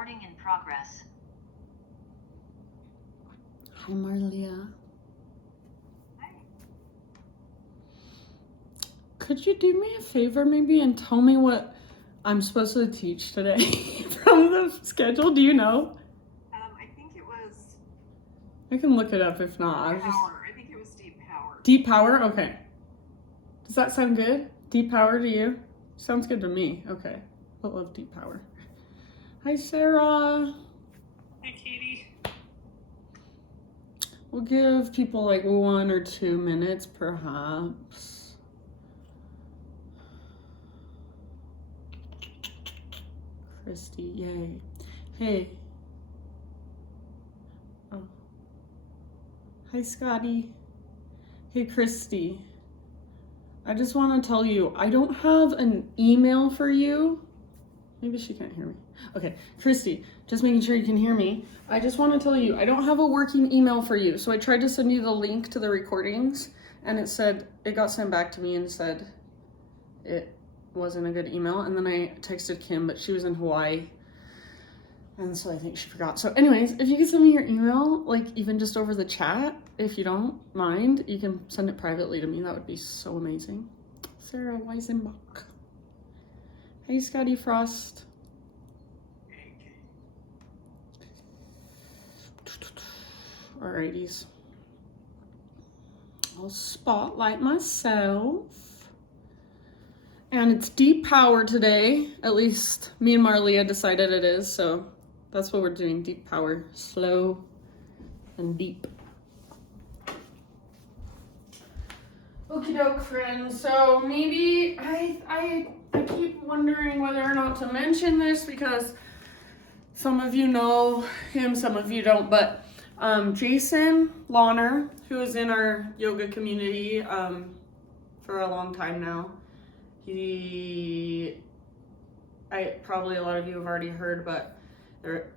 Recording in progress. Hi, Marlia. Hi. Could you do me a favor maybe and tell me what I'm supposed to teach today from the schedule? Do you know? I think it was I can look it up if not. power. I think it was deep power. Deep power? Okay. Does that sound good? Deep power to you? Sounds good to me. Okay. I love deep power. Hi, Sarah. Hi, Katie. We'll give people like 1 or 2 minutes perhaps. Christy, yay. Hey. Oh. Hi, Scotty. Hey, Christy. I just want to tell you, I don't have an email for you. Maybe she can't hear me. Okay, Christy, just making sure you can hear me. I just want to tell you, I don't have a working email for you. So I tried to send you the link to the recordings and it got sent back to me and said it wasn't a good email. And then I texted Kim, but she was in Hawaii. And so I think she forgot. So anyways, if you could send me your email, like even just over the chat, if you don't mind, you can send it privately to me. That would be so amazing. Sarah Weisenbach. Hey, Scotty Frost. Alrighties. I'll spotlight myself. And it's deep power today. At least me and Marlia decided it is, so that's what we're doing. Deep power. Slow and deep. Okie doke, friends. So maybe I keep wondering whether or not to mention this because some of you know him, some of you don't, but Jason Lawner, who is in our yoga community for a long time now, probably a lot of you have already heard, but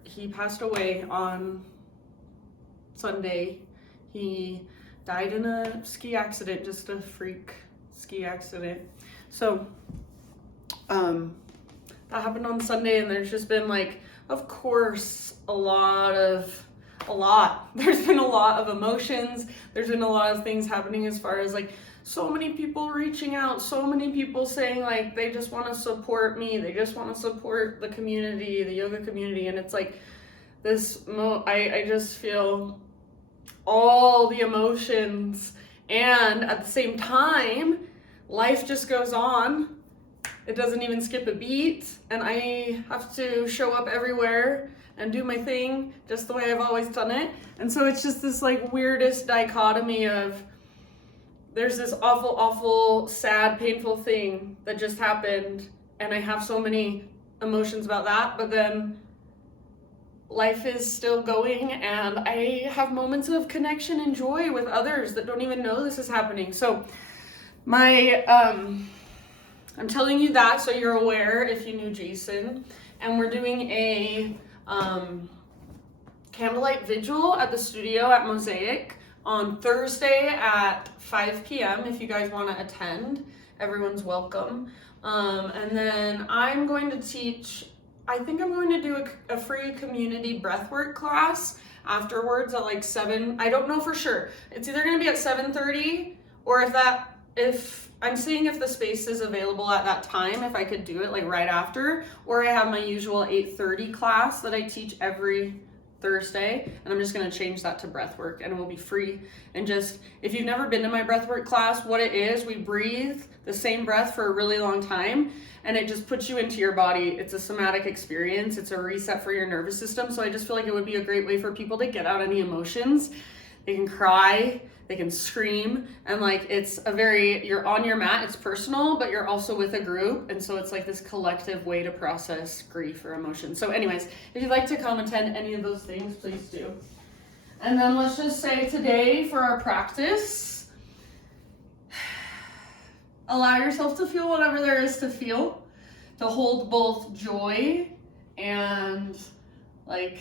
he passed away on Sunday. He died in a ski accident, just a freak ski accident. So that happened on Sunday, and there's just been like, of course, there's been a lot of emotions. There's been a lot of things happening as far as like so many people reaching out, so many people saying like they just want to support me, they just want to support the community, the yoga community, and it's like I just feel all the emotions, and at the same time life just goes on. It doesn't even skip a beat, and I have to show up everywhere and do my thing just the way I've always done it. And so it's just this like weirdest dichotomy of there's this awful, sad, painful thing that just happened, and I have so many emotions about that, but then life is still going, and I have moments of connection and joy with others that don't even know this is happening. So I'm telling you that so you're aware if you knew Jason. And we're doing a candlelight vigil at the studio at Mosaic on Thursday at 5 p.m. If you guys want to attend, everyone's welcome. And then I'm going to teach, I think I'm going to do a free community breathwork class afterwards at like 7. I don't know for sure. It's either going to be at 7:30 or if I'm seeing if the space is available at that time, if I could do it like right after, or I have my usual 8:30 class that I teach every Thursday, and I'm just going to change that to breathwork, and it will be free. And just, if you've never been to my breathwork class, what it is, we breathe the same breath for a really long time, and it just puts you into your body. It's a somatic experience. It's a reset for your nervous system. So I just feel like it would be a great way for people to get out any emotions. They can cry, they can scream, and like you're on your mat, it's personal, but you're also with a group, and so it's like this collective way to process grief or emotion. So anyways, if you'd like to come attend any of those things, please do. And then let's just say today for our practice, allow yourself to feel whatever there is to feel, to hold both joy and like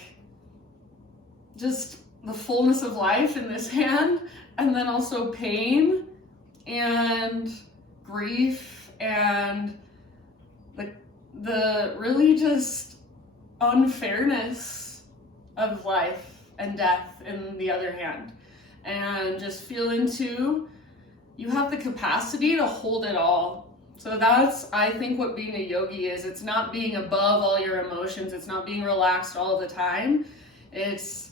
just the fullness of life in this hand, and then also pain and grief and the really just unfairness of life and death in the other hand. And just feel into, you have the capacity to hold it all. So that's, I think, what being a yogi is. It's not being above all your emotions. It's not being relaxed all the time. It's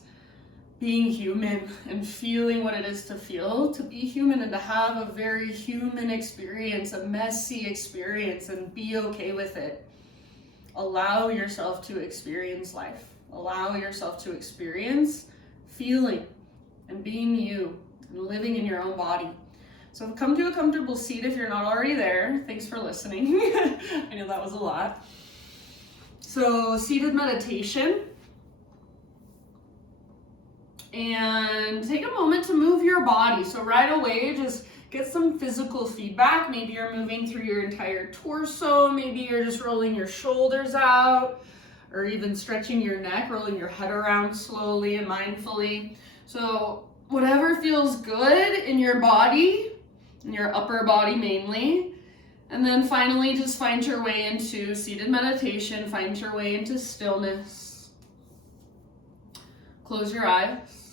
being human and feeling what it is to feel, to be human and to have a very human experience, a messy experience, and be okay with it. Allow yourself to experience life. Allow yourself to experience feeling and being you and living in your own body. So come to a comfortable seat if you're not already there. Thanks for listening. I know that was a lot. So seated meditation. And take a moment to move your body. So right away, just get some physical feedback. Maybe you're moving through your entire torso. Maybe you're just rolling your shoulders out, or even stretching your neck, rolling your head around slowly and mindfully. So whatever feels good in your body, in your upper body mainly. And then finally, just find your way into seated meditation. Find your way into stillness. Close your eyes.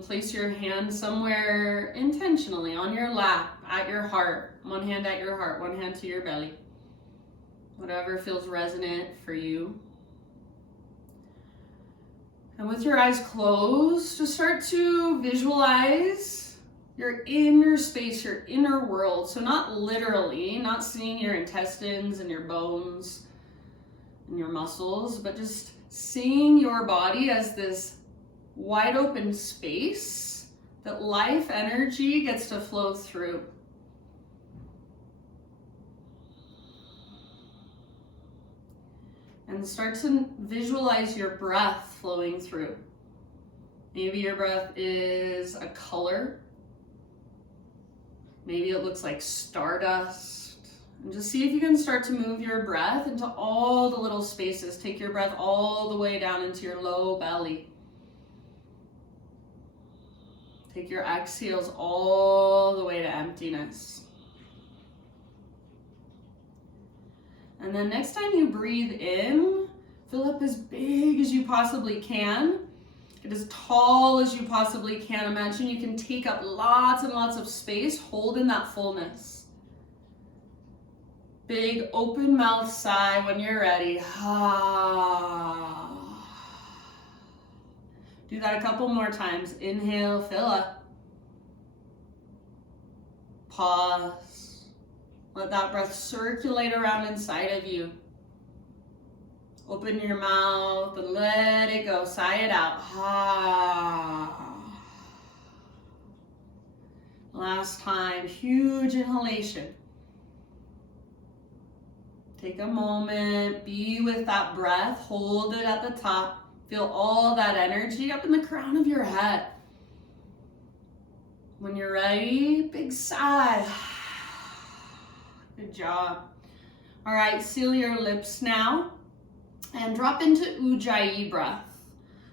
Place your hand somewhere intentionally on your lap, at your heart. One hand at your heart, one hand to your belly. Whatever feels resonant for you. And with your eyes closed, just start to visualize your inner space, your inner world. So not literally, not seeing your intestines and your bones and your muscles, but just seeing your body as this wide open space that life energy gets to flow through. And start to visualize your breath flowing through. Maybe your breath is a color. Maybe it looks like stardust. And just see if you can start to move your breath into all the little spaces. Take your breath all the way down into your low belly. Take your exhales all the way to emptiness. And then next time you breathe in, fill up as big as you possibly can. Get as tall as you possibly can. Imagine you can take up lots and lots of space. Hold in that fullness. Big open mouth sigh when you're ready. Do that a couple more times. Inhale, fill up. Pause. Let that breath circulate around inside of you. Open your mouth and let it go. Sigh it out. Last time, huge inhalation. Take a moment, be with that breath, hold it at the top. Feel all that energy up in the crown of your head. When you're ready, big sigh. Good job. All right, seal your lips now and drop into Ujjayi breath.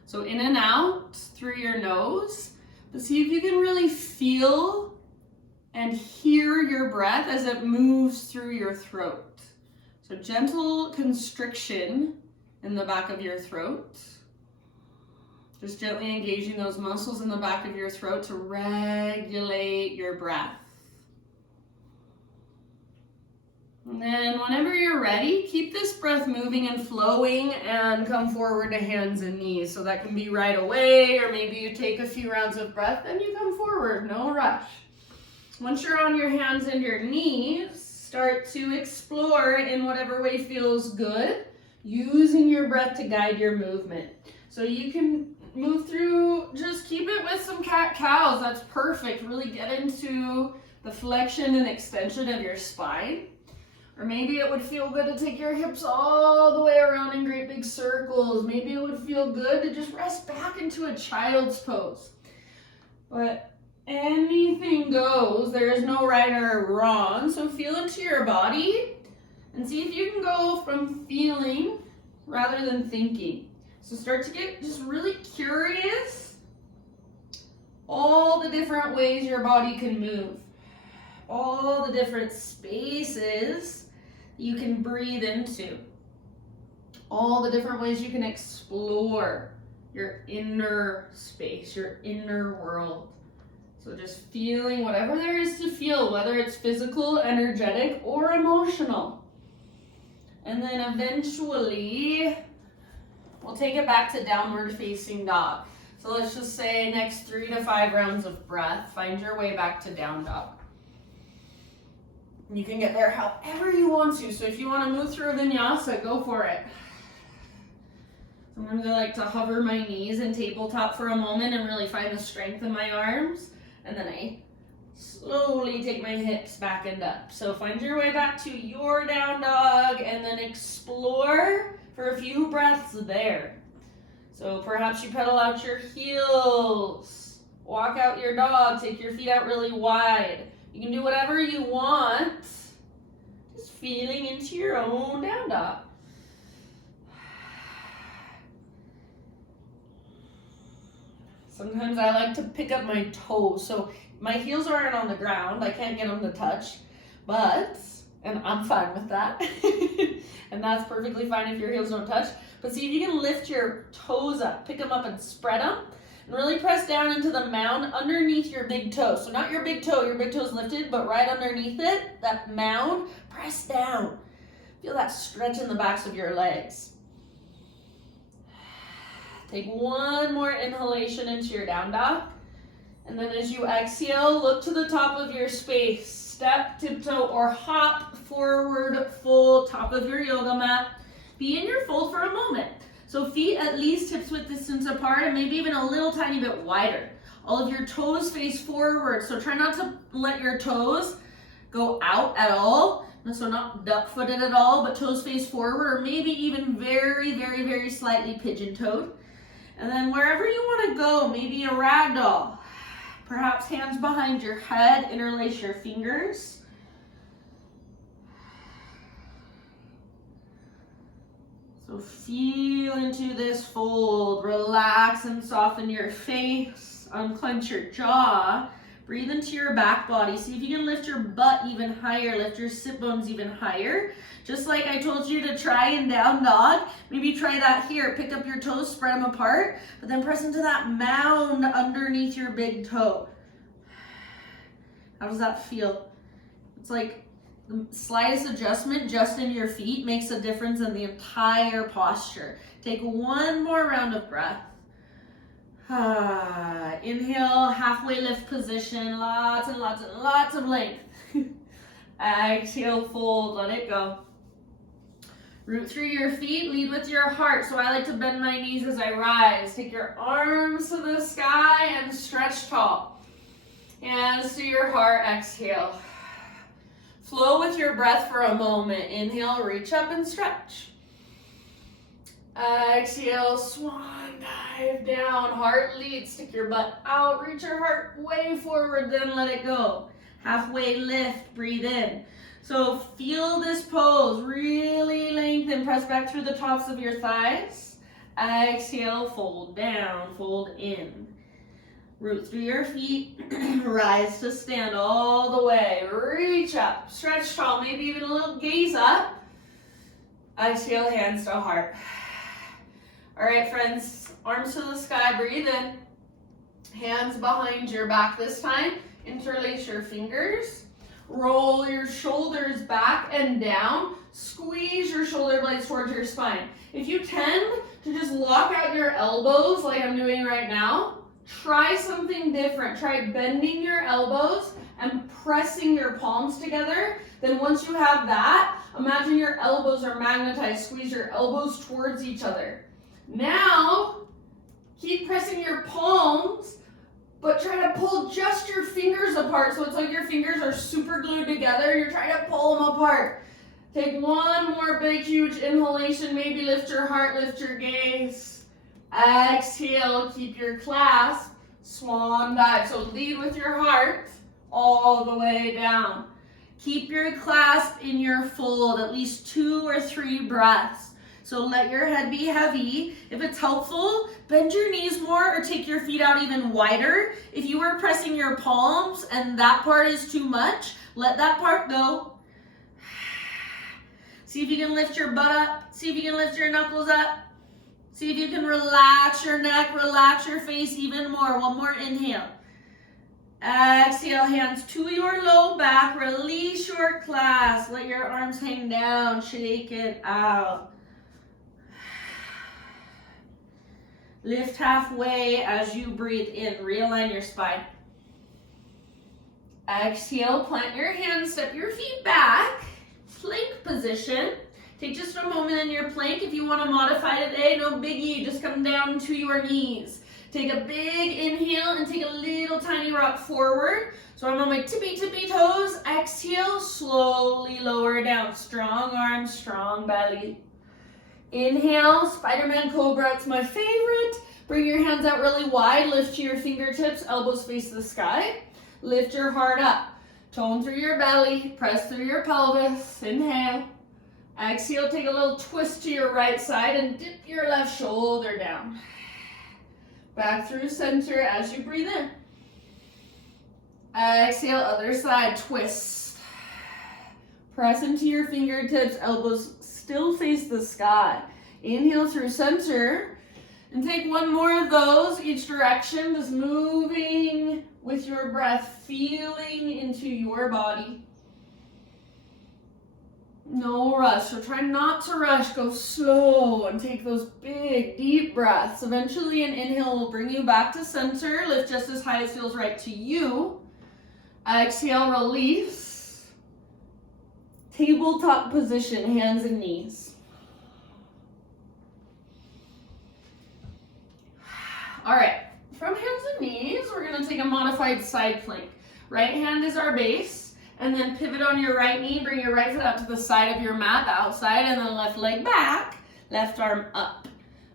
So in and out through your nose, but see if you can really feel and hear your breath as it moves through your throat. So gentle constriction in the back of your throat. Just gently engaging those muscles in the back of your throat to regulate your breath. And then whenever you're ready, keep this breath moving and flowing and come forward to hands and knees. So that can be right away, or maybe you take a few rounds of breath, then you come forward, no rush. Once you're on your hands and your knees, start to explore in whatever way feels good, using your breath to guide your movement. So you can move through, just keep it with some cat-cows, that's perfect. Really get into the flexion and extension of your spine. Or maybe it would feel good to take your hips all the way around in great big circles. Maybe it would feel good to just rest back into a child's pose. But anything goes, there is no right or wrong. So feel into your body and see if you can go from feeling rather than thinking. So start to get just really curious, all the different ways your body can move, all the different spaces you can breathe into. All the different ways you can explore your inner space, your inner world. So just feeling whatever there is to feel, whether it's physical, energetic, or emotional. And then eventually, we'll take it back to downward facing dog. So let's just say next 3 to 5 rounds of breath, find your way back to down dog. You can get there however you want to. So if you want to move through a vinyasa, go for it. Sometimes I like to hover my knees and tabletop for a moment and really find the strength in my arms. And then I slowly take my hips back and up. So find your way back to your down dog and then explore for a few breaths there. So perhaps you pedal out your heels, walk out your dog, take your feet out really wide. You can do whatever you want, just feeling into your own down dog. Sometimes I like to pick up my toes. So my heels aren't on the ground. I can't get them to touch, and I'm fine with that. And that's perfectly fine if your heels don't touch. But see if you can lift your toes up, pick them up and spread them. And really press down into the mound underneath your big toe. So not your big toe's lifted, but right underneath it, that mound, press down. Feel that stretch in the backs of your legs. Take one more inhalation into your down dog. And then as you exhale, look to the top of your space. Step, tiptoe, or hop forward, full top of your yoga mat. Be in your fold for a moment. So feet at least hips width distance apart and maybe even a little tiny bit wider. All of your toes face forward. So try not to let your toes go out at all. So not duck-footed at all, but toes face forward or maybe even very, very, very slightly pigeon-toed. And then wherever you want to go, maybe a ragdoll. Perhaps hands behind your head, interlace your fingers. So feel into this fold. Relax and soften your face. Unclench your jaw. Breathe into your back body. See if you can lift your butt even higher. Lift your sit bones even higher. Just like I told you to try in down dog. Maybe try that here. Pick up your toes, spread them apart, but then press into that mound underneath your big toe. How does that feel? It's like the slightest adjustment just in your feet makes a difference in the entire posture. Take one more round of breath. Inhale, halfway lift position, lots and lots and lots of length. Exhale, fold, let it go. Root through your feet, lead with your heart. So I like to bend my knees as I rise. Take your arms to the sky and stretch tall. Hands to your heart, exhale. Flow with your breath for a moment. Inhale, reach up and stretch. Exhale, swan dive down. Heart lead, stick your butt out. Reach your heart way forward, then let it go. Halfway lift, breathe in. So feel this pose, really lengthen, press back through the tops of your thighs. Exhale, fold down, fold in. Root through your feet, rise to stand all the way. Reach up, stretch tall, maybe even a little gaze up. Exhale, hands to heart. All right, friends, arms to the sky, breathe in. Hands behind your back this time. Interlace your fingers. Roll your shoulders back and down. Squeeze your shoulder blades towards your spine. If you tend to just lock out your elbows like I'm doing right now, try something different. Try bending your elbows and pressing your palms together. Then once you have that, imagine your elbows are magnetized. Squeeze your elbows towards each other. Now, keep pressing your palms, but try to pull just your fingers apart. So it's like your fingers are super glued together. You're trying to pull them apart. Take one more big, huge inhalation. Maybe lift your heart, lift your gaze. Exhale, keep your clasp. Swan dive. So lead with your heart all the way down. Keep your clasp in your fold, at least 2 or 3 breaths. So let your head be heavy. If it's helpful, bend your knees more or take your feet out even wider. If you are pressing your palms and that part is too much, let that part go. See if you can lift your butt up. See if you can lift your knuckles up. See if you can relax your neck, relax your face even more. One more inhale. Exhale, hands to your low back. Release your clasp. Let your arms hang down. Shake it out. Lift halfway as you breathe in. Realign your spine. Exhale, plant your hands, step your feet back. Plank position. Take just a moment in your plank. If you want to modify today, no biggie. Just come down to your knees. Take a big inhale and take a little tiny rock forward. So I'm on my tippy toes. Exhale, slowly lower down. Strong arms, strong belly. Inhale, Spider-Man Cobra. It's my favorite. Bring your hands out really wide. Lift to your fingertips. Elbows face the sky. Lift your heart up. Tone through your belly. Press through your pelvis. Inhale. Exhale, take a little twist to your right side and dip your left shoulder down. Back through center as you breathe in. Exhale, other side, twist. Press into your fingertips, elbows still face the sky. Inhale through center and take one more of those each direction, just moving with your breath, feeling into your body. No rush, so try not to rush, go slow and take those big, deep breaths. Eventually an inhale will bring you back to center. Lift just as high as feels right to you. Exhale, release. Tabletop position, hands and knees. All right, from hands and knees, we're gonna take a modified side plank. Right hand is our base. And then pivot on your right knee, bring your right foot out to the side of your mat, the outside, and then left leg back, left arm up.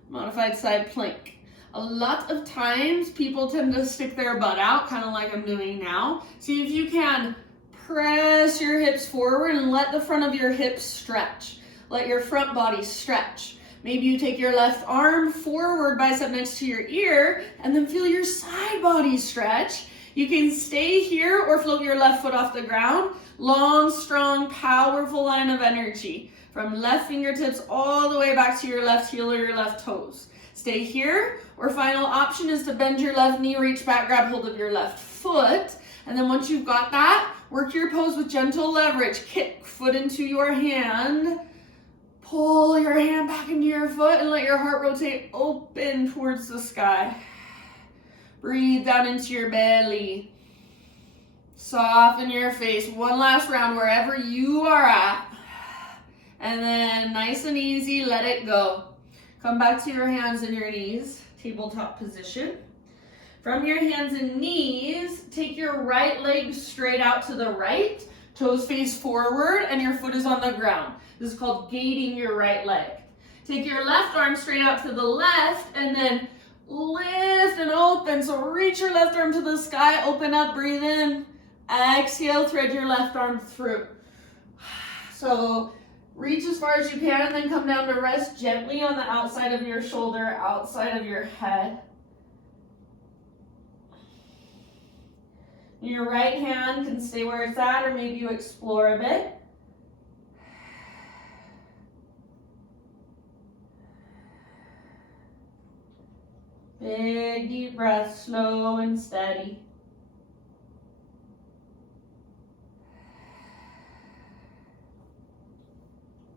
Modified side plank. A lot of times people tend to stick their butt out, kind of like I'm doing now. See if you can press your hips forward and let the front of your hips stretch. Let your front body stretch. Maybe you take your left arm forward, bicep next to your ear, and then feel your side body stretch. You can stay here or float your left foot off the ground. Long, strong, powerful line of energy. From left fingertips all the way back to your left heel or your left toes. Stay here, or final option is to bend your left knee, reach back, grab hold of your left foot. And then once you've got that, work your pose with gentle leverage. Kick foot into your hand. Pull your hand back into your foot and let your heart rotate open towards the sky. Breathe down into your belly. Soften your face. One last round wherever you are at. And then nice and easy, let it go. Come back to your hands and your knees. Tabletop position. From your hands and knees, take your right leg straight out to the right. Toes face forward and your foot is on the ground. This is called gating your right leg. Take your left arm straight out to the left and then lift and open. So reach your left arm to the sky, open up, breathe in. Exhale, thread your left arm through. So reach as far as you can and then come down to rest gently on the outside of your shoulder, outside of your head. Your right hand can stay where it's at, or maybe you explore a bit. Big deep breath, slow and steady.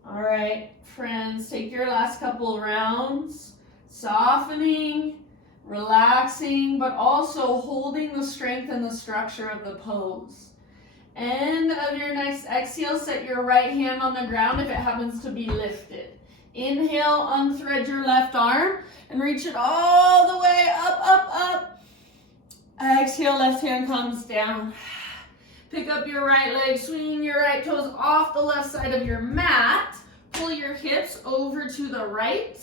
All right, friends, take your last couple rounds, softening, relaxing, but also holding the strength and the structure of the pose. End of your next exhale, set your right hand on the ground if it happens to be lifted. Inhale, unthread your left arm and reach it all the way up, up, up. Exhale, left hand comes down. Pick up your right leg, swing your right toes off the left side of your mat. Pull your hips over to the right.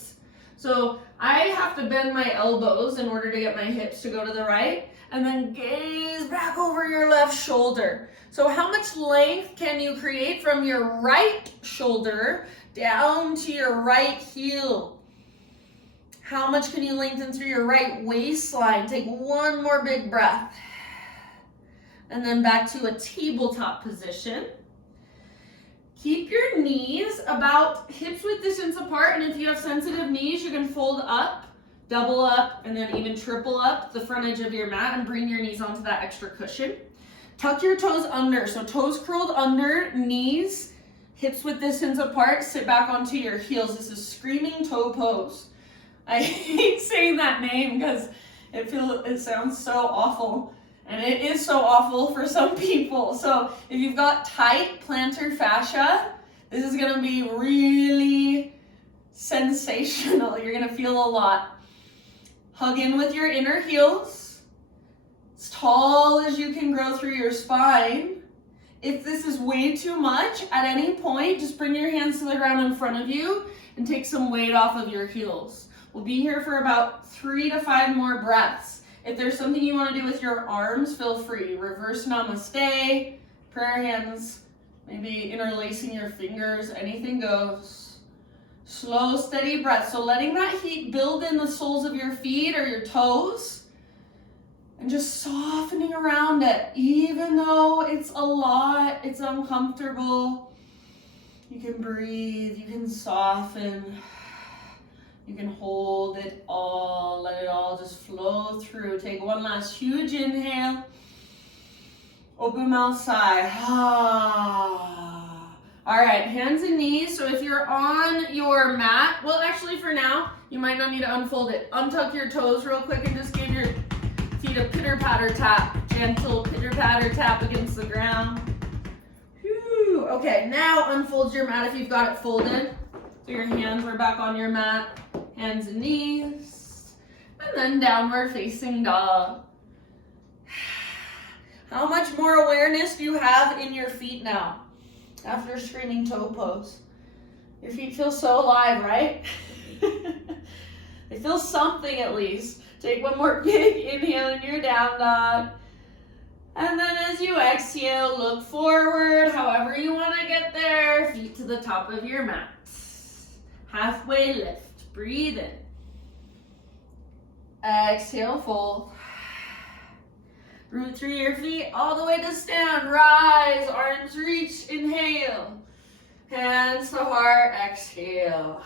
So I have to bend my elbows in order to get my hips to go to the right. And then gaze back over your left shoulder. So how much length can you create from your right shoulder down to your right heel? How much can you lengthen through your right waistline? Take one more big breath. And then back to a tabletop position. Keep your knees about hips width distance apart, and if you have sensitive knees, you can fold up, double up, and then even triple up the front edge of your mat and bring your knees onto that extra cushion. Tuck your toes under, so toes curled under, knees, hips width distance apart, sit back onto your heels. This is screaming toe pose. I hate saying that name because it sounds so awful, and it is so awful for some people. So if you've got tight plantar fascia, this is gonna be really sensational. You're gonna feel a lot. Hug in with your inner heels, as tall as you can grow through your spine. If this is way too much, at any point, just bring your hands to the ground in front of you and take some weight off of your heels. We'll be here for about 3 to 5 more breaths. If there's something you want to do with your arms, feel free. Reverse namaste, prayer hands, maybe interlacing your fingers, anything goes. Slow, steady breath. So letting that heat build in the soles of your feet or your toes and just softening around it. Even though it's a lot, it's uncomfortable, you can breathe, you can soften. You can hold it all, let it all just flow through. Take one last huge inhale. Open mouth sigh. All right, hands and knees. So if you're on your mat, well, actually for now, you might not need to unfold it. Untuck your toes real quick and just give your feet a pitter-patter tap. Gentle pitter-patter tap against the ground. Whew. Okay, now unfold your mat if you've got it folded. So your hands are back on your mat, hands and knees, and then downward facing dog. How much more awareness do you have in your feet now after screaming toe pose? Your feet feel so alive, right? They feel something at least. Take one more big inhale in your down dog. And then as you exhale, look forward, however you want to get there. Feet to the top of your mat. Halfway lift. Breathe in. Exhale, fold. Root through your feet all the way to stand. Rise, arms reach, inhale. Hands to heart, exhale.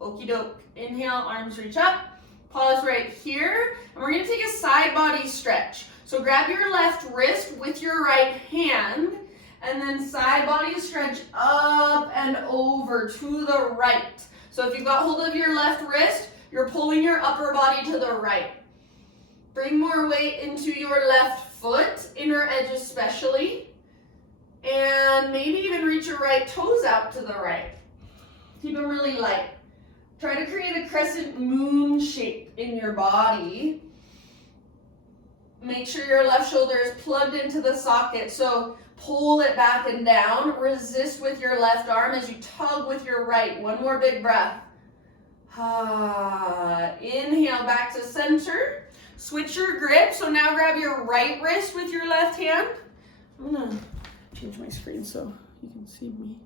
Okie doke. Inhale, arms reach up. Pause right here. And we're gonna take a side body stretch. So grab your left wrist with your right hand, and then side body stretch up and over to the right. So if you've got hold of your left wrist, you're pulling your upper body to the right. Bring more weight into your left foot, inner edge especially, and maybe even reach your right toes out to the right. Keep them really light. Try to create a crescent moon shape in your body. Make sure your left shoulder is plugged into the socket, so pull it back and down. Resist with your left arm as you tug with your right. One more big breath. Inhale back to center. Switch your grip, so now grab your right wrist with your left hand. I'm gonna change my screen so you can see me.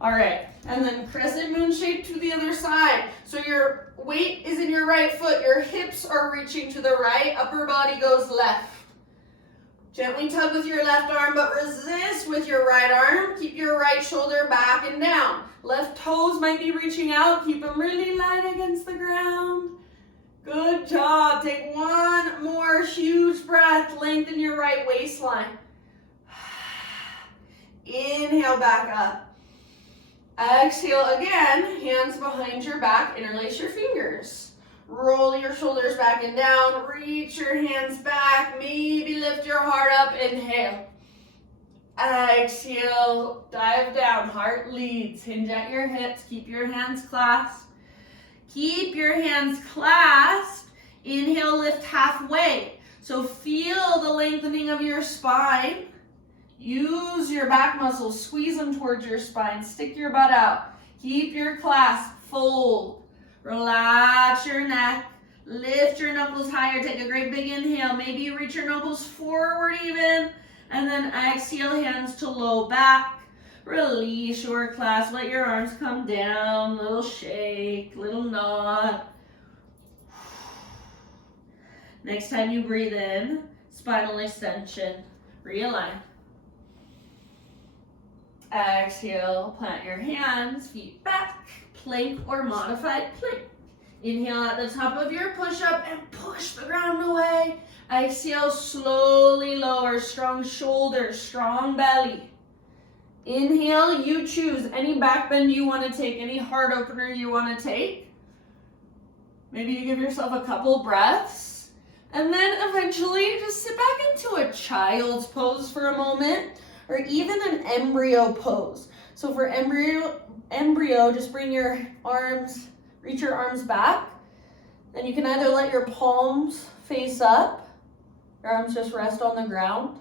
All right, and then crescent moon shape to the other side. So your weight is in your right foot, your hips are reaching to the right, upper body goes left. Gently tug with your left arm, but resist with your right arm. Keep your right shoulder back and down. Left toes might be reaching out, keep them really light against the ground. Good job. Take one more huge breath. Lengthen your right waistline. Inhale back up. Exhale again. Hands behind your back. Interlace your fingers. Roll your shoulders back and down. Reach your hands back. Maybe lift your heart up. Inhale. Exhale. Dive down. Heart leads. Hinge at your hips. Keep your hands clasped. Keep your hands clasped. Inhale, lift halfway. So feel the lengthening of your spine. Use your back muscles. Squeeze them towards your spine. Stick your butt out. Keep your clasp. Fold. Relax your neck. Lift your knuckles higher. Take a great big inhale. Maybe you reach your knuckles forward even. And then exhale, hands to low back. Release your clasp, let your arms come down, little shake, little nod. Next time you breathe in, spinal extension, realign. Exhale, plant your hands, feet back, plank or modified plank. Inhale at the top of your push-up and push the ground away. Exhale, slowly lower, strong shoulders, strong belly. Inhale, you choose any back bend you want to take, any heart opener you want to take. Maybe you give yourself a couple breaths. And then eventually just sit back into a child's pose for a moment, or even an embryo pose. So for embryo, just bring your arms, reach your arms back. And you can either let your palms face up, your arms just rest on the ground,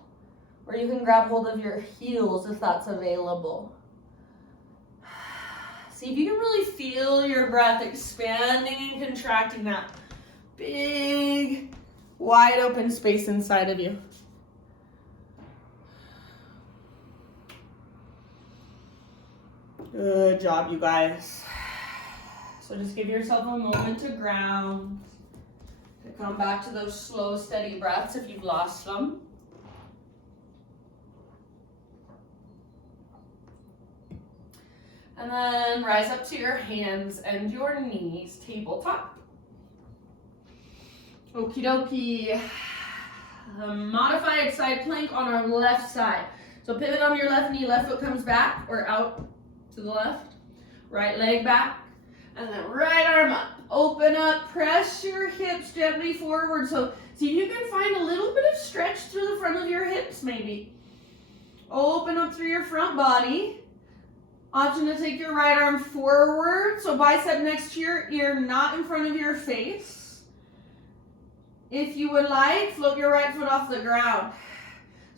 or you can grab hold of your heels if that's available. See if you can really feel your breath expanding and contracting that big, wide open space inside of you. Good job, you guys. So just give yourself a moment to ground, to come back to those slow, steady breaths if you've lost them. And then rise up to your hands and your knees, tabletop. Okie dokie. Modified side plank on our left side. So pivot on your left knee, left foot comes back or out to the left. Right leg back. And then right arm up. Open up, press your hips gently forward. So see if you can find a little bit of stretch through the front of your hips maybe. Open up through your front body. Option to take your right arm forward, so bicep next to your ear, not in front of your face. If you would like, float your right foot off the ground.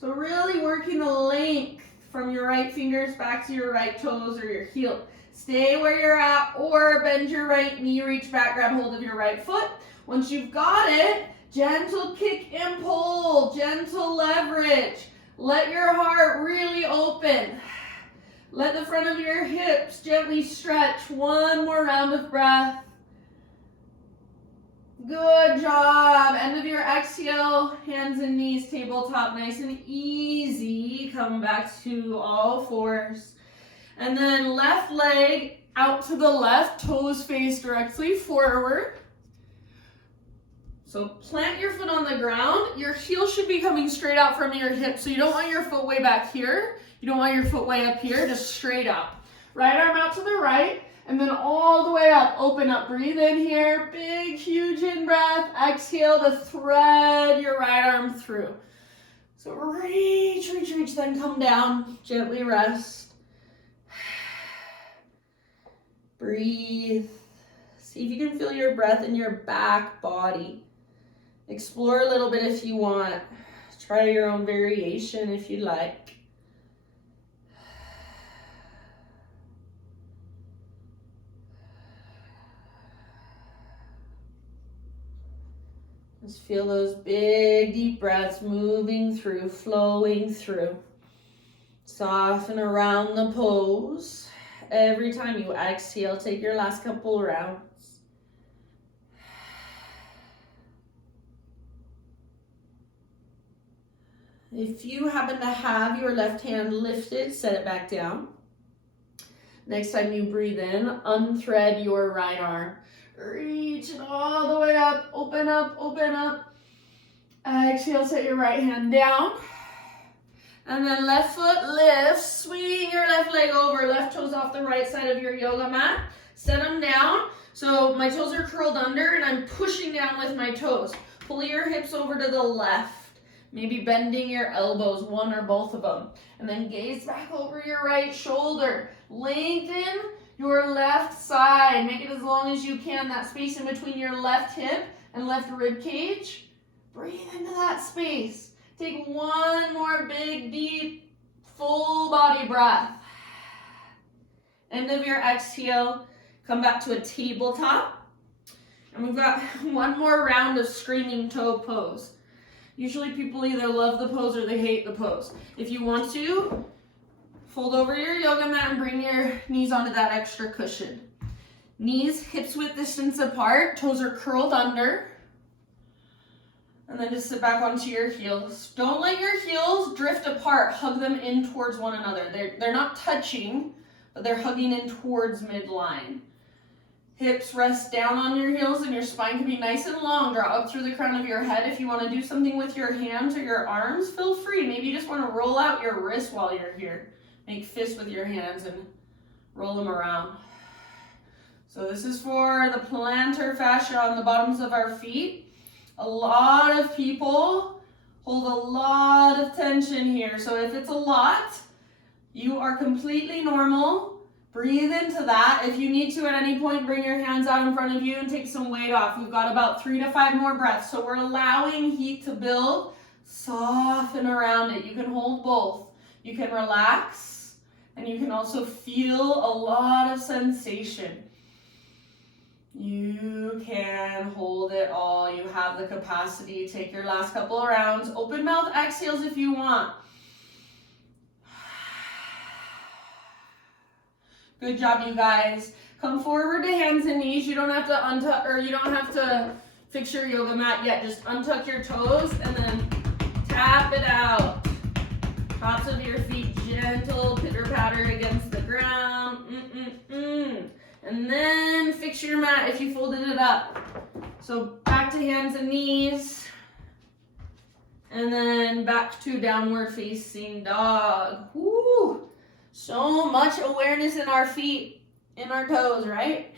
So really working the length from your right fingers back to your right toes or your heel. Stay where you're at or bend your right knee, reach back, grab hold of your right foot. Once you've got it, gentle kick and pull, gentle leverage. Let your heart really open. Let the front of your hips gently stretch. One more round of breath. Good job. End of your exhale, hands and knees, tabletop, nice and easy. Come back to all fours. And then left leg out to the left, toes face directly forward. So plant your foot on the ground. Your heel should be coming straight out from your hip. So you don't want your foot way back here. You don't want your foot way up here, just straight up. Right arm out to the right, and then all the way up. Open up, breathe in here. Big, huge in-breath. Exhale to thread your right arm through. So reach, reach, reach, then come down. Gently rest. Breathe. See if you can feel your breath in your back body. Explore a little bit if you want. Try your own variation if you like. Just feel those big, deep breaths moving through, flowing through. Soften around the pose. Every time you exhale, take your last couple rounds. If you happen to have your left hand lifted, set it back down. Next time you breathe in, unthread your right arm. Reach it all the way up, open up, open up. Exhale, set your right hand down. And then left foot lifts, swing your left leg over, left toes off the right side of your yoga mat. Set them down. So my toes are curled under and I'm pushing down with my toes. Pull your hips over to the left. Maybe bending your elbows, one or both of them. And then gaze back over your right shoulder. Lengthen your left side. Make it as long as you can. That space in between your left hip and left rib cage. Breathe into that space. Take one more big, deep, full body breath. End of your exhale. Come back to a tabletop. And we've got one more round of screaming toe pose. Usually people either love the pose or they hate the pose. If you want to, fold over your yoga mat and bring your knees onto that extra cushion. Knees hips width distance apart, toes are curled under. And then just sit back onto your heels. Don't let your heels drift apart. Hug them in towards one another. They're not touching, but they're hugging in towards midline. Hips rest down on your heels and your spine can be nice and long. Draw up through the crown of your head. If you want to do something with your hands or your arms, feel free. Maybe you just want to roll out your wrists while you're here. Make fists with your hands and roll them around. So this is for the plantar fascia on the bottoms of our feet. A lot of people hold a lot of tension here. So if it's a lot, you are completely normal. Breathe into that. If you need to at any point, bring your hands out in front of you and take some weight off. We've got about 3 to 5 more breaths. So we're allowing heat to build. Soften around it. You can hold both. You can relax and you can also feel a lot of sensation. You can hold it all. You have the capacity. Take your last couple of rounds. Open mouth exhales if you want. Good job, you guys. Come forward to hands and knees. You don't have to untuck, or you don't have to fix your yoga mat yet. Just untuck your toes and then tap it out. Tops of your feet gentle, pitter patter against the ground. And then fix your mat if you folded it up. So back to hands and knees. And then back to downward facing dog. Woo! So much awareness in our feet, in our toes, right?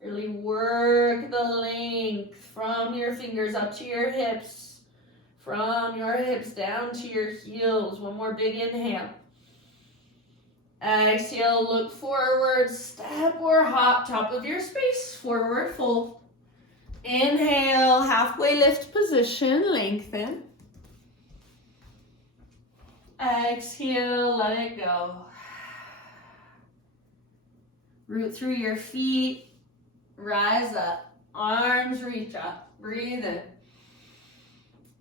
Really work the length from your fingers up to your hips. From your hips down to your heels. One more big inhale. Exhale, look forward, step or hop, top of your space, forward fold. Inhale, halfway lift position, lengthen. Exhale, let it go. Root through your feet, rise up, arms reach up, breathe in.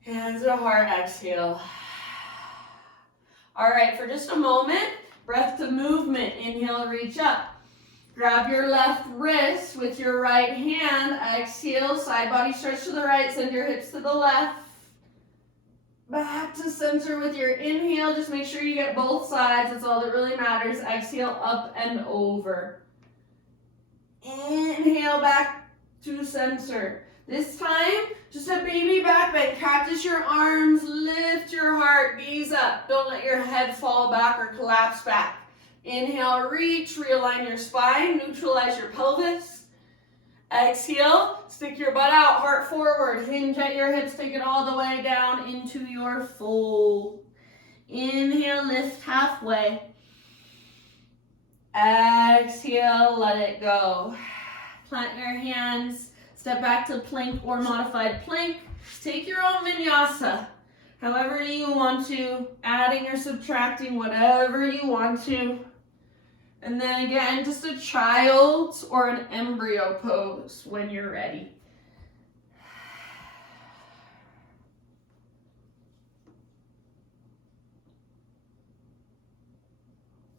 Hands to heart, exhale. All right, for just a moment, breath to movement. Inhale, reach up. Grab your left wrist with your right hand. Exhale, side body stretch to the right, send your hips to the left. Back to center with your inhale. Just make sure you get both sides. That's all that really matters. Exhale, up and over. Inhale, back to center. This time, just a baby back bend. Cactus your arms, lift your heart, gaze up. Don't let your head fall back or collapse back. Inhale, reach, realign your spine, neutralize your pelvis. Exhale, stick your butt out, heart forward, hinge at your hips, take it all the way down into your fold. Inhale, lift halfway. Exhale, let it go. Plant your hands. Step back to plank or modified plank. Take your own vinyasa, however you want to, adding or subtracting, whatever you want to. And then again, just a child's or an embryo pose when you're ready.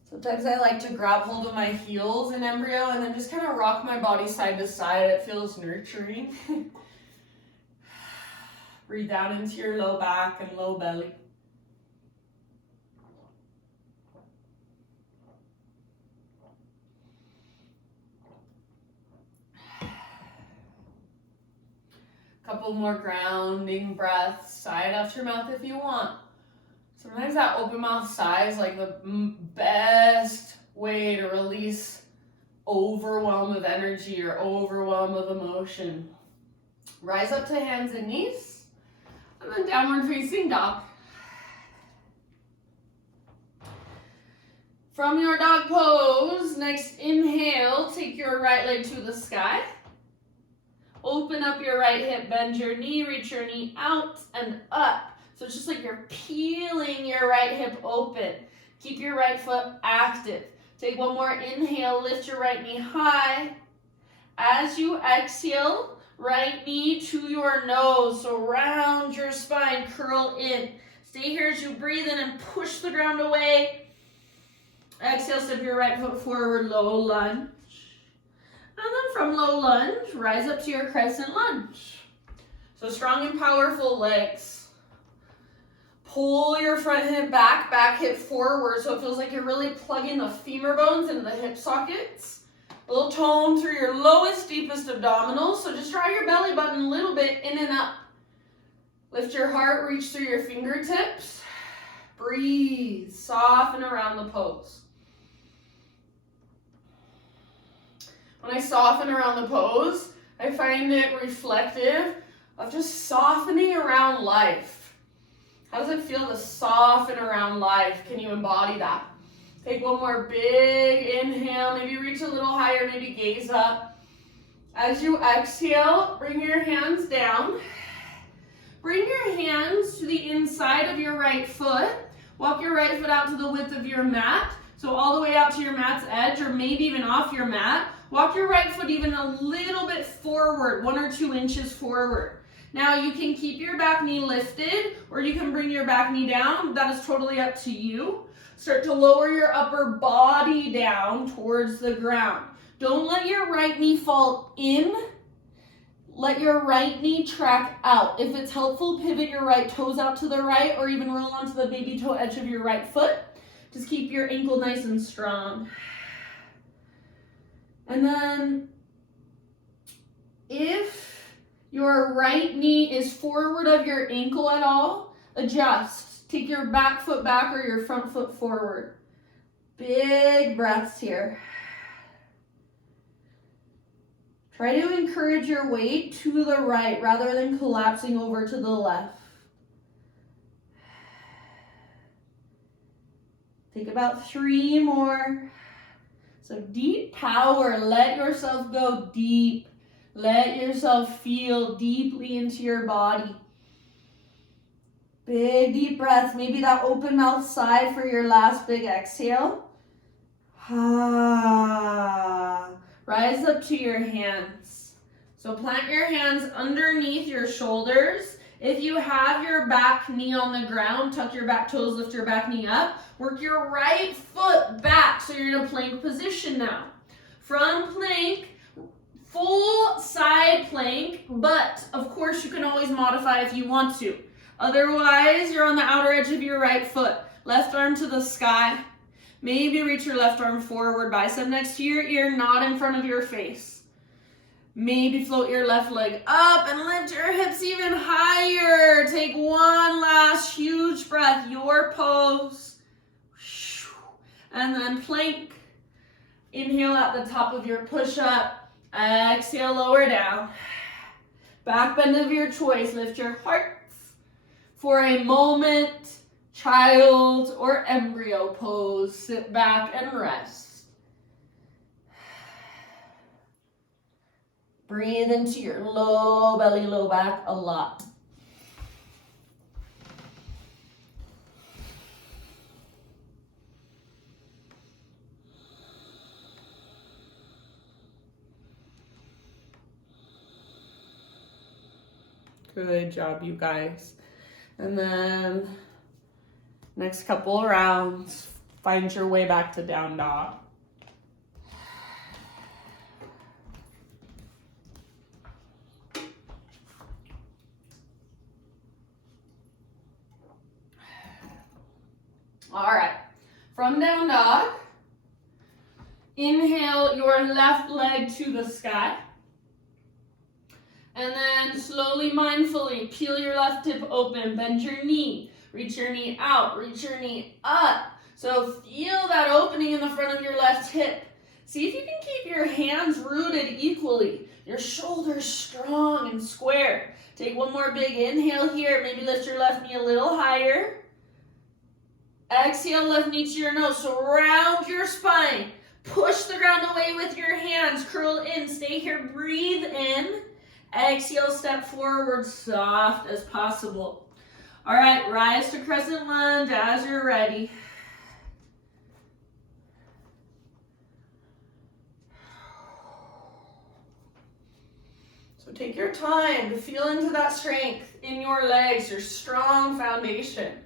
Sometimes I like to grab hold of my heels in embryo and then just kind of rock my body side to side. It feels nurturing. Breathe down into your low back and low belly. Couple more grounding breaths, side out your mouth if you want. Sometimes that open mouth sigh is like the best way to release overwhelm of energy or overwhelm of emotion. Rise up to hands and knees, and then downward facing dog. From your dog pose, next inhale, take your right leg to the sky. Open up your right hip, bend your knee, reach your knee out and up. So it's just like you're peeling your right hip open. Keep your right foot active. Take one more inhale, lift your right knee high. As you exhale, right knee to your nose. So round your spine, curl in. Stay here as you breathe in and push the ground away. Exhale, step your right foot forward, low lunge. And then from low lunge, rise up to your crescent lunge. So strong and powerful legs. Pull your front hip back, back hip forward, so it feels like you're really plugging the femur bones into the hip sockets. A little tone through your lowest, deepest abdominals. So just draw your belly button a little bit in and up. Lift your heart, reach through your fingertips. Breathe, soften around the pose. When I soften around the pose, I find it reflective of just softening around life. How does it feel to soften around life? Can you embody that? Take one more big inhale, maybe reach a little higher, maybe gaze up. As you exhale, bring your hands down. Bring your hands to the inside of your right foot. Walk your right foot out to the width of your mat. So all the way out to your mat's edge, or maybe even off your mat. Walk your right foot even a little bit forward, 1 or 2 inches forward. Now you can keep your back knee lifted, or you can bring your back knee down. That is totally up to you. Start to lower your upper body down towards the ground. Don't let your right knee fall in. Let your right knee track out. If it's helpful, pivot your right toes out to the right, or even roll onto the baby toe edge of your right foot. Just keep your ankle nice and strong. And then if your right knee is forward of your ankle at all, adjust. Take your back foot back or your front foot forward. Big breaths here. Try to encourage your weight to the right rather than collapsing over to the left. Take about 3 more. So deep power, let yourself go deep. Let yourself feel deeply into your body. Big deep breaths, maybe that open mouth sigh for your last big exhale. Rise up to your hands. So plant your hands underneath your shoulders. If you have your back knee on the ground, tuck your back toes, lift your back knee up. Work your right foot back, so you're in a plank position now. From plank, full side plank, but of course you can always modify if you want to. Otherwise, you're on the outer edge of your right foot. Left arm to the sky. Maybe reach your left arm forward, bicep next to your ear, not in front of your face. Maybe float your left leg up and lift your hips even higher. Take one last huge breath, your pose. And then plank. Inhale at the top of your push-up. Exhale, lower down. Back bend of your choice. Lift your hearts. For a moment, child or embryo pose. Sit back and rest. Breathe into your low belly, low back a lot. Good job, you guys. And then next couple rounds, find your way back to down dog. All right, from down dog, inhale your left leg to the sky. And then slowly, mindfully, peel your left hip open, bend your knee, reach your knee out, reach your knee up. So feel that opening in the front of your left hip. See if you can keep your hands rooted equally, your shoulders strong and square. Take one more big inhale here, maybe lift your left knee a little higher. Exhale, left knee to your nose, so round your spine. Push the ground away with your hands, curl in, stay here, breathe in. Exhale, step forward, soft as possible. All right, rise to crescent lunge as you're ready. So take your time to feel into that strength in your legs, your strong foundation.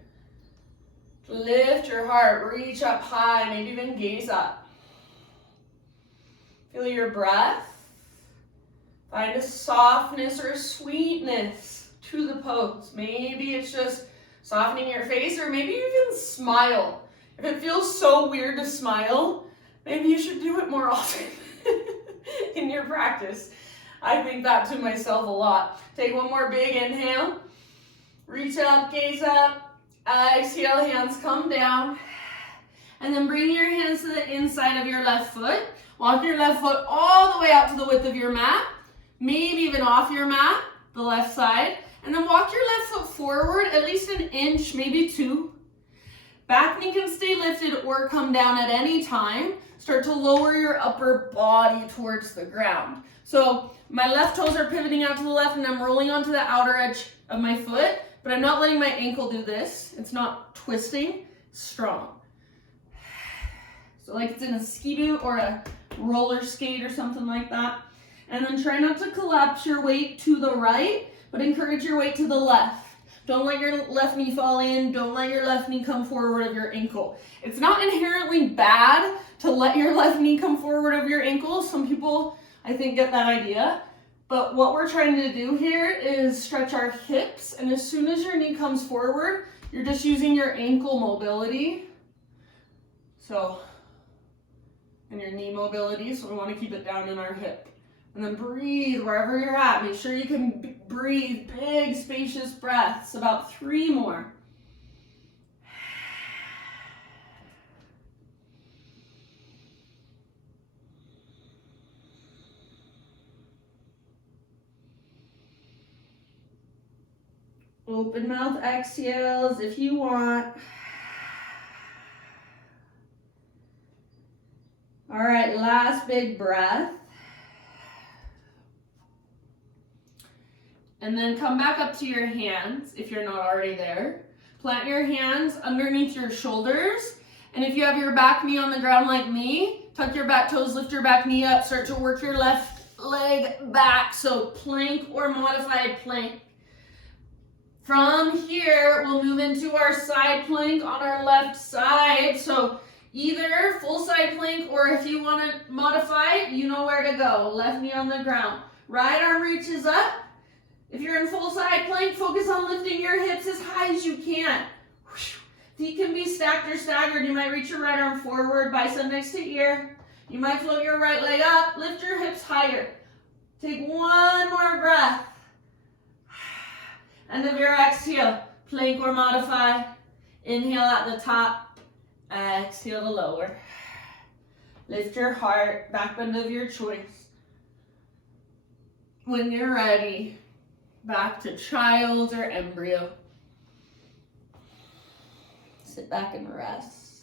Lift your heart, reach up high, maybe even gaze up. Feel your breath. Find a softness or a sweetness to the pose. Maybe it's just softening your face, or maybe you even smile. If it feels so weird to smile, maybe you should do it more often in your practice. I think that to myself a lot. Take one more big inhale. Reach up, gaze up. Exhale, hands come down. And then bring your hands to the inside of your left foot. Walk your left foot all the way out to the width of your mat. Maybe even off your mat, the left side. And then walk your left foot forward at least an inch, maybe 2. Back knee can stay lifted or come down at any time. Start to lower your upper body towards the ground. So my left toes are pivoting out to the left and I'm rolling onto the outer edge of my foot, but I'm not letting my ankle do this. It's not twisting, it's strong. So like it's in a ski boot or a roller skate or something like that. And then try not to collapse your weight to the right, but encourage your weight to the left. Don't let your left knee fall in. Don't let your left knee come forward of your ankle. It's not inherently bad to let your left knee come forward of your ankle. Some people, I think, get that idea. But what we're trying to do here is stretch our hips. And as soon as your knee comes forward, you're just using your ankle mobility. And your knee mobility. So we want to keep it down in our hip. And then breathe wherever you're at. Make sure you can breathe big, spacious breaths. About 3 more. Open mouth exhales if you want. All right, last big breath. And then come back up to your hands if you're not already there. Plant your hands underneath your shoulders. And if you have your back knee on the ground like me, tuck your back toes, lift your back knee up, start to work your left leg back. So plank or modified plank. From here, we'll move into our side plank on our left side. So either full side plank, or if you want to modify it, you know where to go. Left knee on the ground. Right arm reaches up. If you're in full side plank, focus on lifting your hips as high as you can. Feet can be stacked or staggered. You might reach your right arm forward, bicep next to ear. You might float your right leg up, lift your hips higher. Take one more breath. End of your exhale, plank or modify. Inhale at the top, exhale to lower. Lift your heart, back bend of your choice. When you're ready, back to child or embryo. Sit back and rest.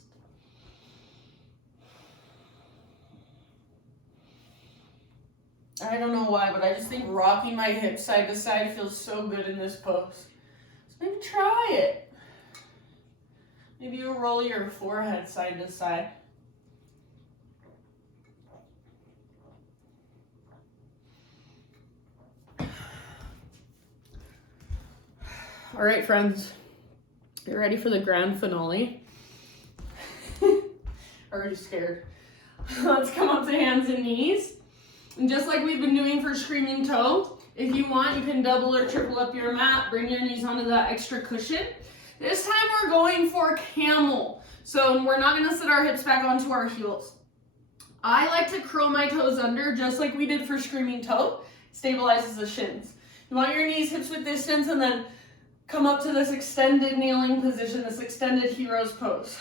I don't know why, but I just think rocking my hips side to side feels so good in this pose. So maybe try it. Maybe you roll your forehead side to side. All right, friends, you ready for the grand finale? Are you scared? Let's come up to hands and knees. And just like we've been doing for screaming toe, if you want, you can double or triple up your mat, bring your knees onto that extra cushion. This time we're going for camel. So we're not gonna sit our hips back onto our heels. I like to curl my toes under just like we did for screaming toe. Stabilizes the shins. You want your knees hips width distance and then come up to this extended kneeling position, this extended hero's pose.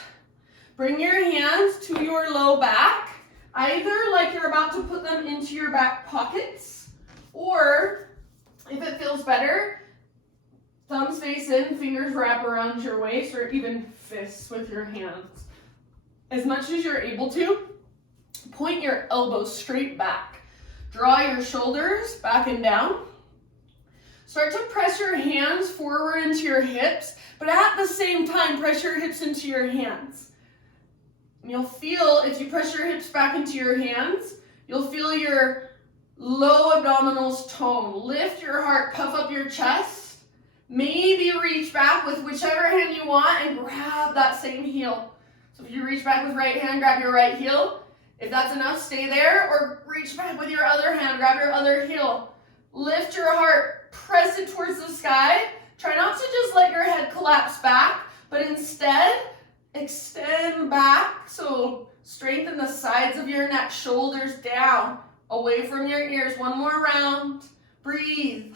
Bring your hands to your low back, either like you're about to put them into your back pockets, or if it feels better, thumbs face in, fingers wrap around your waist, or even fists with your hands. As much as you're able to, point your elbows straight back. Draw your shoulders back and down. Start to press your hands forward into your hips, but at the same time, press your hips into your hands. And you'll feel, if you press your hips back into your hands, you'll feel your low abdominals tone. Lift your heart, puff up your chest. Maybe reach back with whichever hand you want and grab that same heel. So if you reach back with right hand, grab your right heel. If that's enough, stay there, or reach back with your other hand, grab your other heel. Lift your heart, press it towards the sky. Try not to just let your head collapse back, but instead extend back. So strengthen the sides of your neck, shoulders down, away from your ears. One more round. Breathe.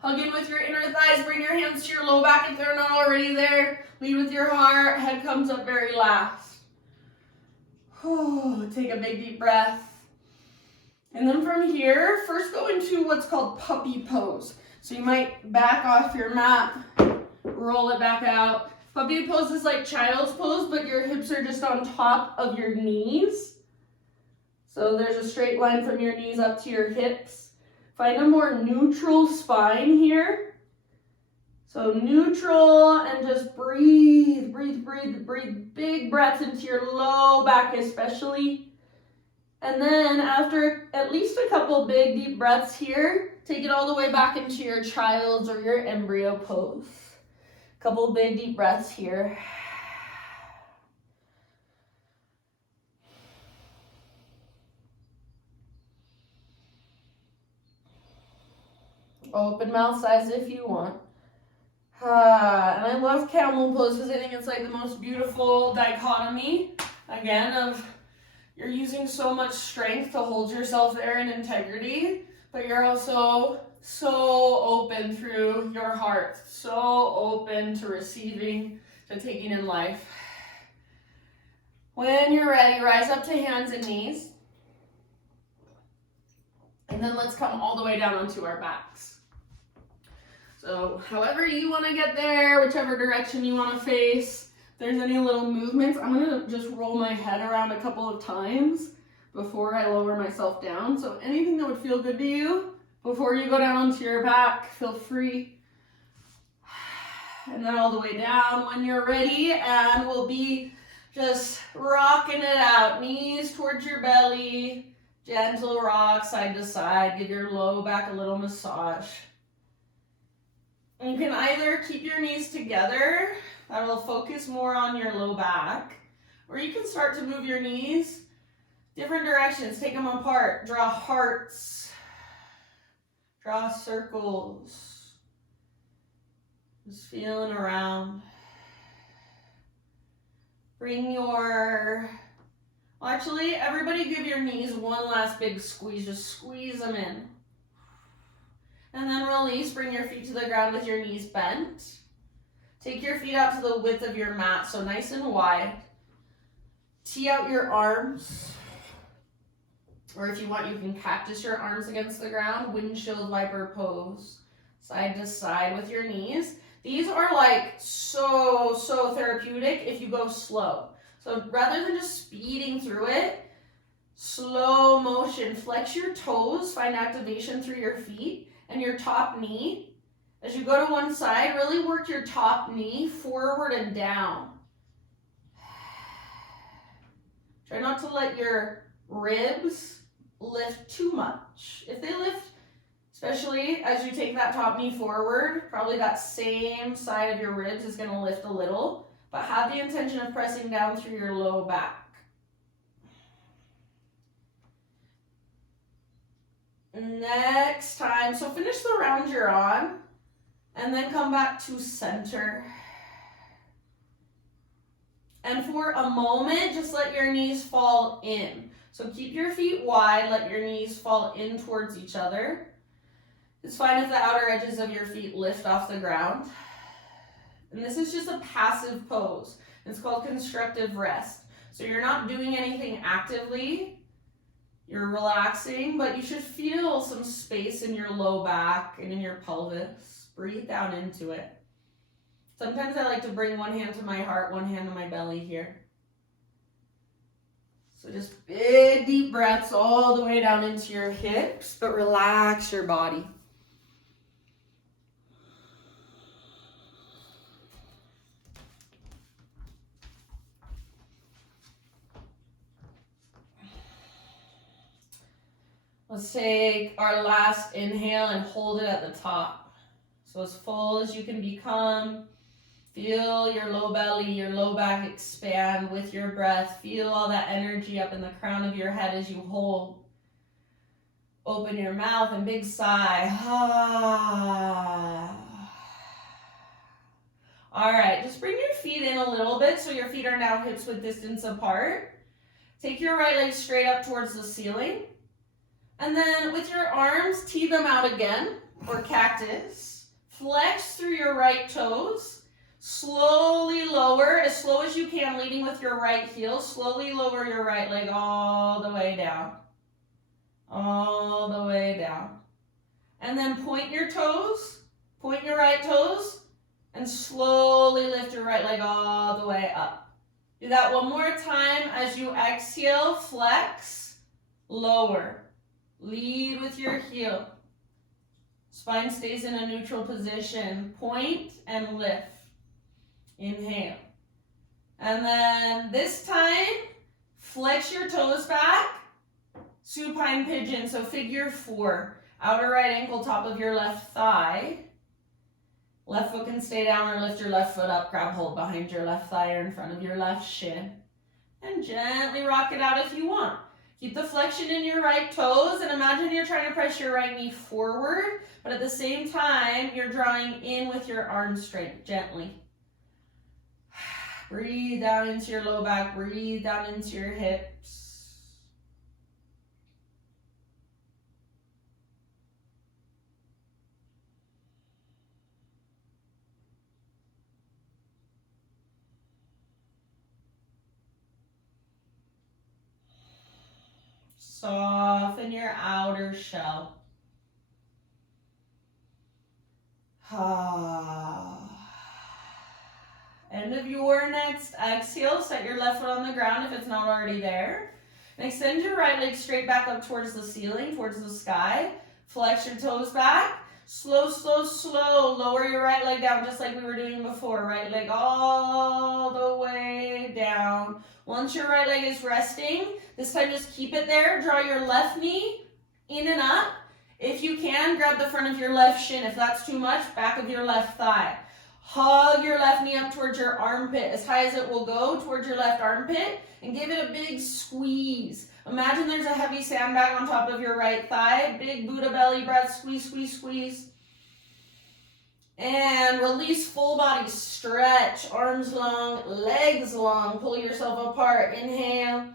Hug in with your inner thighs. Bring your hands to your low back if they're not already there. Lead with your heart. Head comes up very last. Take a big deep breath. And then from here, first go into what's called puppy pose. So you might back off your mat, roll it back out. Puppy pose is like child's pose, but your hips are just on top of your knees. So there's a straight line from your knees up to your hips. Find a more neutral spine here. So neutral, and just breathe, breathe, breathe, breathe. Big breaths into your low back especially. And then after at least a couple big deep breaths here, take it all the way back into your child's or your embryo pose. Couple big deep breaths here. Open mouth size if you want. And I love camel pose because I think it's like the most beautiful dichotomy, again, of you're using so much strength to hold yourself there in integrity, but you're also so open through your heart, so open to receiving, to taking in life. When you're ready, rise up to hands and knees. And then let's come all the way down onto our backs. So however you want to get there, whichever direction you want to face. If there's any little movements, I'm going to just roll my head around a couple of times before I lower myself down. So anything that would feel good to you before you go down onto your back, feel free. And then all the way down when you're ready, and we'll be just rocking it out. Knees towards your belly, gentle rock side to side. Give your low back a little massage. And you can either keep your knees together, that'll focus more on your low back, or you can start to move your knees different directions. Take them apart. Draw hearts. Draw circles. Just feeling around. Bring your... Well, actually, everybody give your knees one last big squeeze. Just squeeze them in. And then release. Bring your feet to the ground with your knees bent. Take your feet out to the width of your mat, so nice and wide. Tee out your arms. Or if you want, you can cactus your arms against the ground. Windshield viper pose. Side to side with your knees. These are like so therapeutic if you go slow. So rather than just speeding through it, slow motion. Flex your toes. Find activation through your feet and your top knee. As you go to one side, really work your top knee forward and down. Try not to let your ribs lift too much. If they lift, especially as you take that top knee forward, probably that same side of your ribs is going to lift a little, but have the intention of pressing down through your low back. Next time, so finish the round you're on, and then come back to center. And for a moment, just let your knees fall in. So keep your feet wide, let your knees fall in towards each other. It's fine if the outer edges of your feet lift off the ground. And this is just a passive pose. It's called constructive rest. So you're not doing anything actively. You're relaxing, but you should feel some space in your low back and in your pelvis. Breathe down into it. Sometimes I like to bring one hand to my heart, one hand to my belly here. So just big deep breaths all the way down into your hips, but relax your body. Let's take our last inhale and hold it at the top. So as full as you can become. Feel your low belly, your low back expand with your breath. Feel all that energy up in the crown of your head as you hold. Open your mouth and big sigh. All right, just bring your feet in a little bit so your feet are now hips width distance apart. Take your right leg straight up towards the ceiling. And then with your arms, tee them out again, or cactus. Flex through your right toes. Slowly lower, as slow as you can, leading with your right heel. Slowly lower your right leg all the way down. All the way down. And then point your toes, point your right toes, and slowly lift your right leg all the way up. Do that one more time. As you exhale, flex, lower. Lead with your heel. Spine stays in a neutral position. Point and lift. Inhale. And then this time, flex your toes back. Supine pigeon, so figure 4. Outer right ankle, top of your left thigh. Left foot can stay down or lift your left foot up. Grab hold behind your left thigh or in front of your left shin. And gently rock it out if you want. Keep the flexion in your right toes and imagine you're trying to press your right knee forward, but at the same time, you're drawing in with your arm straight, gently. Breathe down into your low back, breathe down into your hips. Soften your outer shell. End of your next exhale, set your left foot on the ground if it's not already there. And extend your right leg straight back up towards the ceiling, towards the sky. Flex your toes back. Slow, slow, slow. Lower your right leg down just like we were doing before. Right leg all the way down. Once your right leg is resting, this time just keep it there. Draw your left knee in and up. If you can, grab the front of your left shin. If that's too much, back of your left thigh. Hug your left knee up towards your armpit, as high as it will go towards your left armpit, and give it a big squeeze. Imagine there's a heavy sandbag on top of your right thigh. Big Buddha belly breath, squeeze, squeeze, squeeze. And release, full body stretch, arms long, legs long, pull yourself apart. Inhale.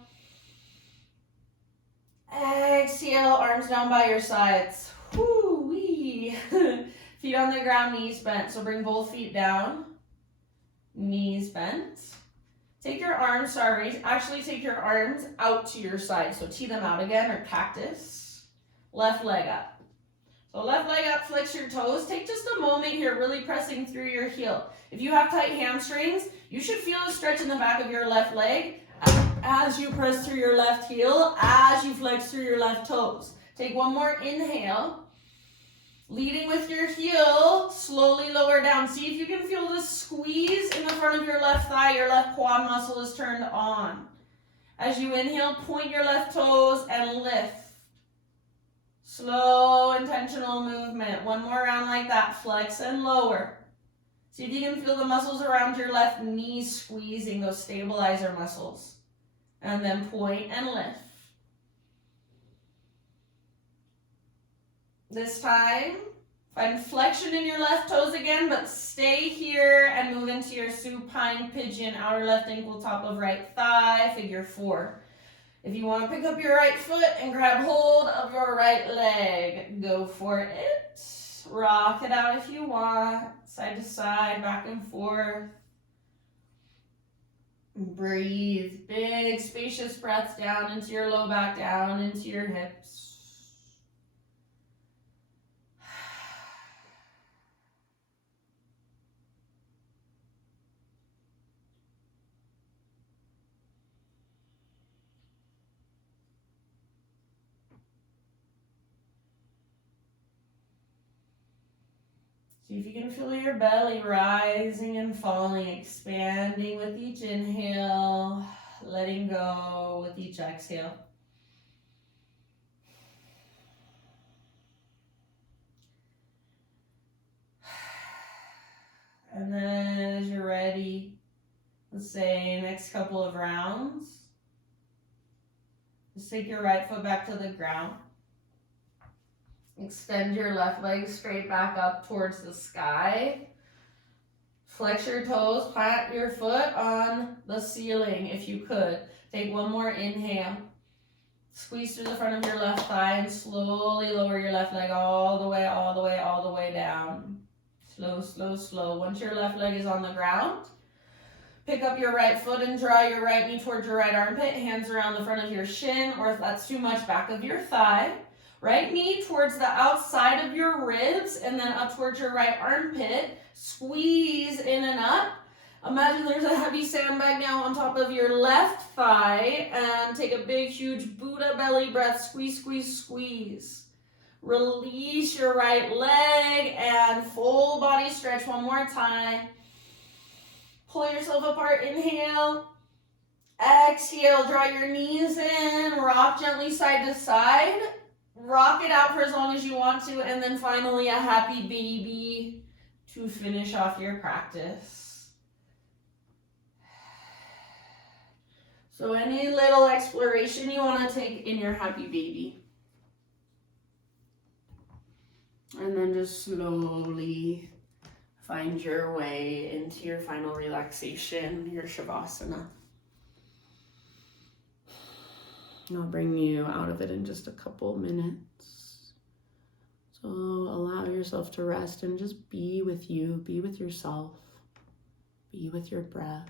Exhale, arms down by your sides. Woo-wee. Feet on the ground, knees bent. So bring both feet down, knees bent. Take your arms, take your arms out to your side. So tee them out again, or cactus. Left leg up. So left leg up, flex your toes. Take just a moment here, really pressing through your heel. If you have tight hamstrings, you should feel a stretch in the back of your left leg as you press through your left heel, as you flex through your left toes. Take one more inhale. Leading with your heel, slowly lower down. See if you can feel the squeeze in the front of your left thigh. Your left quad muscle is turned on. As you inhale, point your left toes and lift. Slow, intentional movement. One more round like that. Flex and lower. See if you can feel the muscles around your left knee squeezing, those stabilizer muscles. And then point and lift. This time, find flexion in your left toes again, but stay here and move into your supine pigeon, outer left ankle, top of right thigh, figure 4. If you want to pick up your right foot and grab hold of your right leg, go for it. Rock it out if you want, side to side, back and forth. Breathe, big spacious breaths down into your low back, down into your hips. See if you can feel your belly rising and falling, expanding with each inhale, letting go with each exhale. And then as you're ready, let's say next couple of rounds, just take your right foot back to the ground. Extend your left leg straight back up towards the sky. Flex your toes, plant your foot on the ceiling if you could. Take one more inhale. Squeeze through the front of your left thigh and slowly lower your left leg all the way, all the way, all the way down. Slow, slow, slow. Once your left leg is on the ground, pick up your right foot and draw your right knee towards your right armpit. Hands around the front of your shin, or if that's too much, back of your thigh. Right knee towards the outside of your ribs and then up towards your right armpit. Squeeze in and up. Imagine there's a heavy sandbag now on top of your left thigh, and take a big, huge Buddha belly breath. Squeeze, squeeze, squeeze. Release your right leg and full body stretch one more time. Pull yourself apart, inhale. Exhale, draw your knees in, rock gently side to side. Rock it out for as long as you want to, and then finally a happy baby to finish off your practice. So any little exploration you want to take in your happy baby. And then just slowly find your way into your final relaxation, your Shavasana. I'll bring you out of it in just a couple minutes. So allow yourself to rest and just be with you, be with yourself, be with your breath.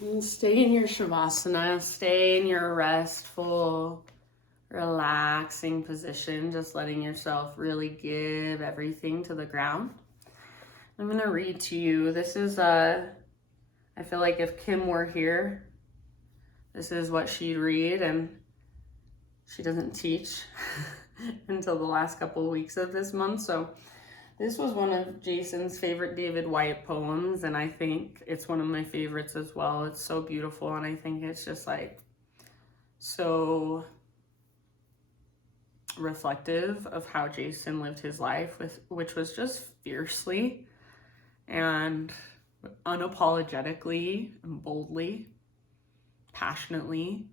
And stay in your Shavasana, stay in your restful, relaxing position, just letting yourself really give everything to the ground. I'm going to read to you. This is, I feel like if Kim were here, this is what she'd read, and she doesn't teach until the last couple of weeks of this month, so this was one of Jason's favorite David Whyte poems, and I think it's one of my favorites as well. It's so beautiful, and I think it's just like so reflective of how Jason lived his life, which was just fiercely and unapologetically and boldly, passionately.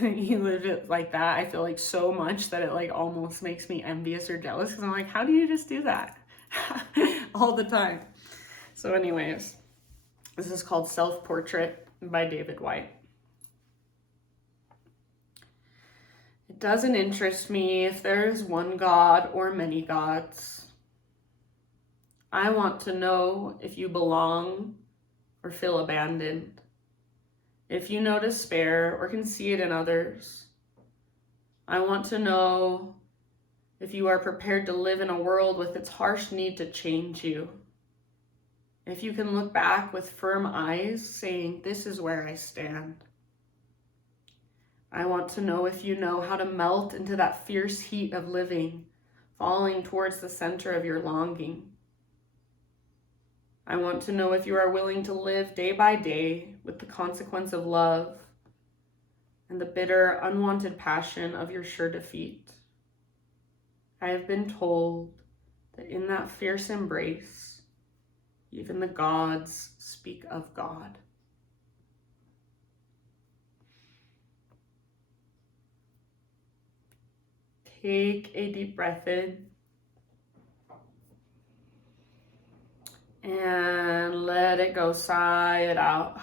He lived it like that. I feel like so much that it like almost makes me envious or jealous, because I'm like, how do you just do that all the time? So anyways, this is called Self-Portrait by David Whyte. It doesn't interest me if there is one God or many gods. I want to know if you belong or feel abandoned. If you know despair or can see it in others. I want to know if you are prepared to live in a world with its harsh need to change you. If you can look back with firm eyes saying, this is where I stand. I want to know if you know how to melt into that fierce heat of living, falling towards the center of your longing. I want to know if you are willing to live day by day with the consequence of love and the bitter, unwanted passion of your sure defeat. I have been told that in that fierce embrace, even the gods speak of God. Take a deep breath in And let it go, sigh it out.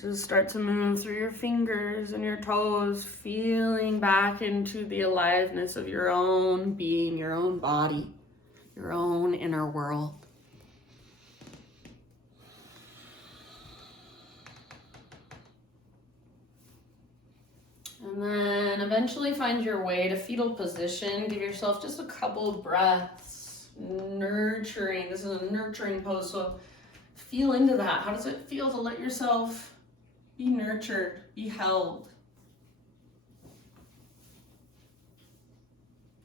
Just start to move through your fingers and your toes, feeling back into the aliveness of your own being, your own body, your own inner world. And then eventually find your way to fetal position. Give yourself just a couple of breaths. Nurturing. This is a nurturing pose, so feel into that. How does it feel to let yourself be nurtured, be held?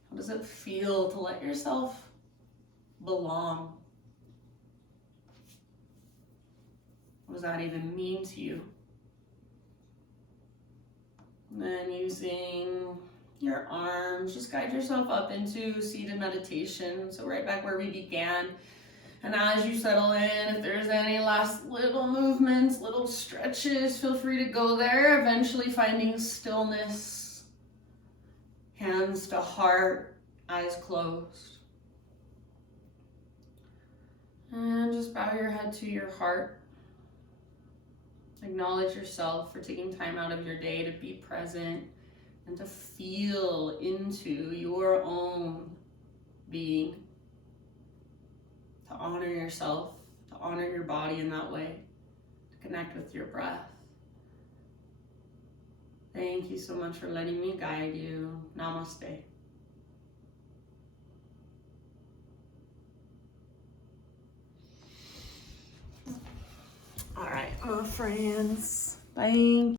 How does it feel to let yourself belong? What does that even mean to you? And then using your arms, just guide yourself up into seated meditation. So right back where we began. And as you settle in, if there's any last little movements, little stretches, feel free to go there. Eventually finding stillness, hands to heart, eyes closed. And just bow your head to your heart. Acknowledge yourself for taking time out of your day to be present and to feel into your own being. To honor yourself, to honor your body in that way, to connect with your breath. Thank you so much for letting me guide you. Namaste. All right, my friends. Bye.